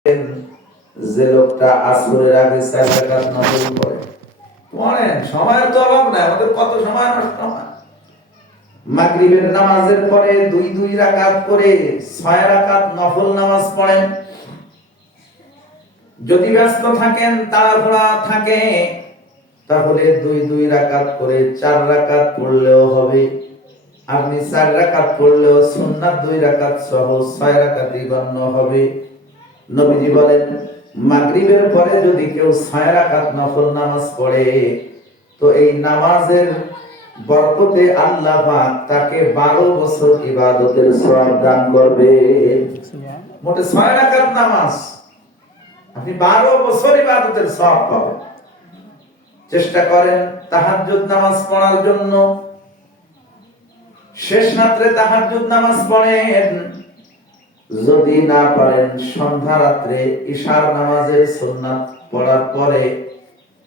যে লোকটা আসরের আগে 4 রাকাত নফল পড়ে, পড়েন, সময়ের তো অভাব নাই, আমাদের কত সময় নষ্ট হয়। মাগরিবের নামাজের পরে 2 রাকাত করে 6 রাকাত নফল নামাজ পড়েন। যদি ব্যস্ত থাকেন, তাড়াহুড়া থাকে, তাহলে 2 রাকাত করে 4 রাকাত পড়লেও হবে। আপনি 4 রাকাত পড়লেও সুন্নাত 2 রাকাত সহ 6 রাকাতই গণ্য হবে। নবীজি বলেন, মাগরিবের পরে যদি কেউ 6 রাকাত নফল নামাজ পড়ে, তো এই নামাজের বরকতে আল্লাহ পাক তাকে 12 বছর ইবাদতের সওয়াব দান করবে। মোটে 6 রাকাত নামাজ, আপনি 12 বছর ইবাদতের সওয়াব পাবেন। চেষ্টা করেন তাহাজ্জুদ নামাজ পড়ার জন্য। শেষ রাত্রে তাহাজ্জুদ নামাজ পড়েন। যদি না পারেন, সন্ধ্যা রাত্রে ইশার নামাজের সুন্নাত পড়ার পরে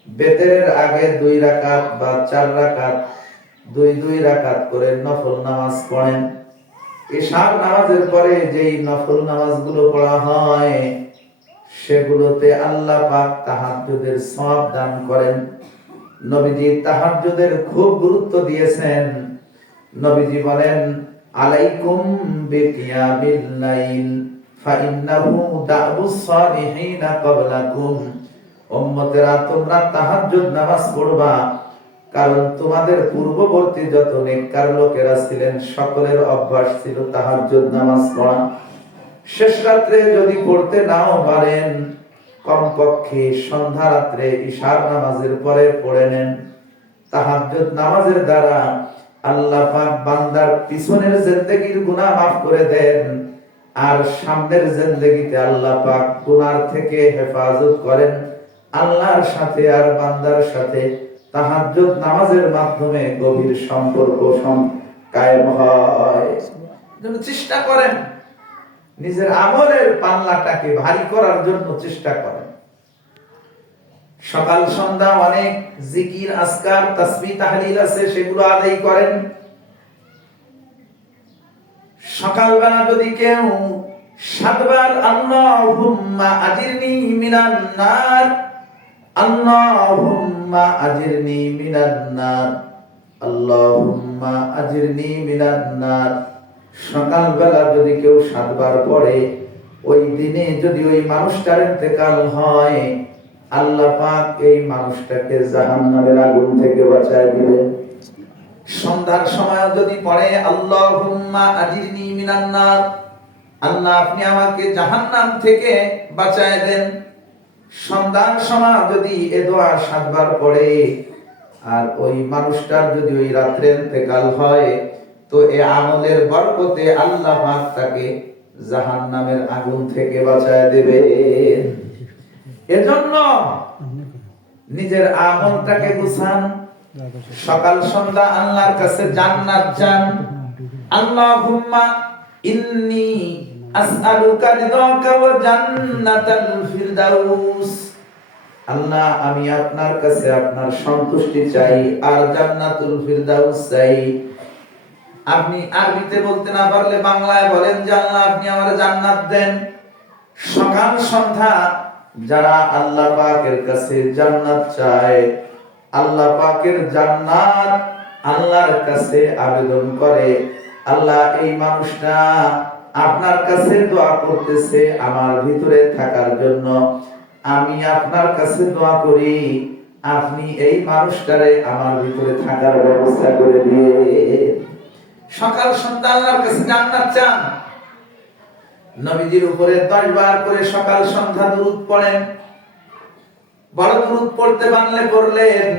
বেতেরের আগে 2 রাকাত বা 4 রাকাত 2 রাকাত করে নফল নামাজ পড়েন। ইশার নামাজের পরে যেই নফল নামাজগুলো পড়া হয়, সেগুলোতে আল্লাহ পাক তাহাজ্জুদের সওয়াব দান করেন। নবীজি তাহাজ্জুদের খুব গুরুত্ব দিয়েছেন। নবীজি বলেন, আলাইকুম বিকিয়ামিল লাইল ফাইন্নাহু দাবুস সালিহিনা ক্বাবলাকুম। উম্মতেরা, তোমরা তাহাজ্জুদ নামাজ পড়বা, কারণ তোমাদের পূর্ববর্তী যত নেককার লোকেরা ছিলেন, সকলের অভ্যাস ছিল তাহাজ্জুদ নামাজ পড়া। শেষ রাত্রে যদি পড়তে নাও পারেন, কমপক্ষে সন্ধ্যা রাত্রে ইশার নামাজের পরে পড়ে নেন। তাহাজ্জুদ নামাজের দ্বারা আল্লাহ পাক বান্দার পিছনের জিন্দেগির গুনাহ মাফ করে দেন, আর সামনের জিন্দেগিতে আল্লাহ পাক গুনাহ থেকে হেফাজত করেন। আল্লাহর সাথে আর বান্দার সাথে তাহাজ্জুদ নামাজের মাধ্যমে গভীর সম্পর্ক কায়েম হয়। জন্য চেষ্টা করেন, নিজের আমলের পাল্লাটাকে ভারী করার জন্য চেষ্টা করেন। সকাল সন্ধ্যা অনেক জিকির, আজকার, তাসবিহ, তাহলিল আছে, সেগুলো আদায় করেন। সকালবেলা যদি কেউ 7 বার আল্লাহুম্মা আজিরনি মিনান নার, আল্লাহুম্মা আজিরনি মিনান নার, আল্লাহুম্মা আজিরনি মিনান নার, সকালবেলা যদি কেউ 7 বার পড়ে, ওই দিনে যদি ওই মানুষটার ইন্তেকাল হয়, আল্লাহ পাক এই মানুষটাকে জাহান্নামের আগুন থেকে বাঁচায় দিবেন। সন্ধ্যার সময় যদি পড়ে, আল্লাহুম্মা আজিরনি মিনান নার, আল্লাহ আপনি আমাকে জাহান্নাম থেকে বাঁচায় দেন। সন্ধ্যার সময় যদি এ দোয়া 7 বার পড়ে, আর ওই মানুষটার যদি ওই রাত্রে ইন্তেকাল হয়, তো এই আমলের বরকতে আল্লাহ পাক তাকে জাহান্নামের আগুন থেকে বাঁচায় দেবে। এজন্য নিজের আমলটাকে গুছান। সকাল সন্ধ্যা আল্লাহর কাছে জান্নাত চান। আল্লাহুম্মা ইন্নী আসআলুকা রিদাকা ওয়া জান্নাতাল ফিরদাউস। আল্লাহ, আমি আপনার কাছে আপনার সন্তুষ্টি চাই আর জান্নাতুল ফিরদাউস চাই। আপনি আরবিতে বলতে না পারলে বাংলায় বলেন যে আল্লাহ আপনি আমারে জান্নাত দেন। সকাল সন্ধ্যা যারা আল্লাহ পাকের কাছে জান্নাত চায়, আল্লাহ পাকের জান্নাত আল্লাহর কাছে আবেদন করে, আল্লাহ এই মানুষটা আপনার কাছে দোয়া করতেছে আমার ভিতরে থাকার জন্য, আমি আপনার কাছে দোয়া করি আপনি এই মানুষটারে আমার ভিতরে থাকার ব্যবস্থা করে দিয়ে। সকাল সন্ধ্যা আল্লাহর কাছে জান্নাত চান। নবীজির উপরে 10 বার করে সকাল সন্ধ্যা দুরূদ পড়েন। বড় দুরূদ পড়তে পারলে পড়লেন,